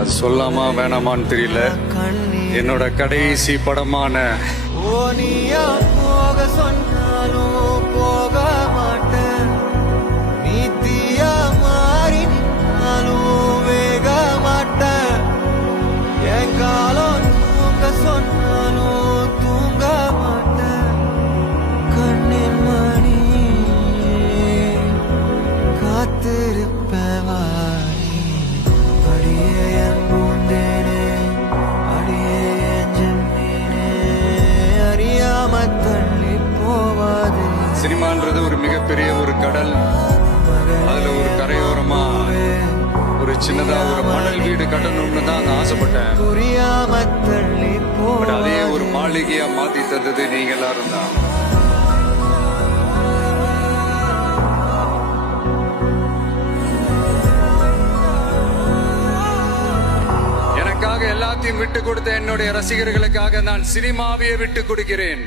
அது சொல்லாமா வேணாமான்னு தெரியல. என்னோட கடைசி படமான நீயா போக சொன்னாலும் போக மாட்டேன், நீ தீயா மாறி நின்னாலும் வேக மாட்டேன், என் காலம் தூங்க சொன்னாலும் தூங்க மாட்டேன். கண்ணின் மணி காத்திருப்பேன் வாரி, அடியே என் பூந்தேனே, அடியே என் ஜென்மீனே, அறியாம தள்ளி போவாது. சினிமான்றது ஒரு மிகப்பெரிய ஒரு கடல். அதுல ஒரு கரையோரமா ஒரு சின்னதா ஒரு மணல் வீடு கட்டணும்னு தான் நான் ஆசைப்பட்டேன். புரியாம தள்ளி பட் அதே போவாது. ஒரு மாளிகையா மாத்தி தந்தது நீங்க எல்லாரும் தான். எனக்காக எல்லாத்தையும் விட்டு கொடுத்த என்னுடைய ரசிகர்களுக்காக நான் சினிமாவையே விட்டு கொடுக்கிறேன்.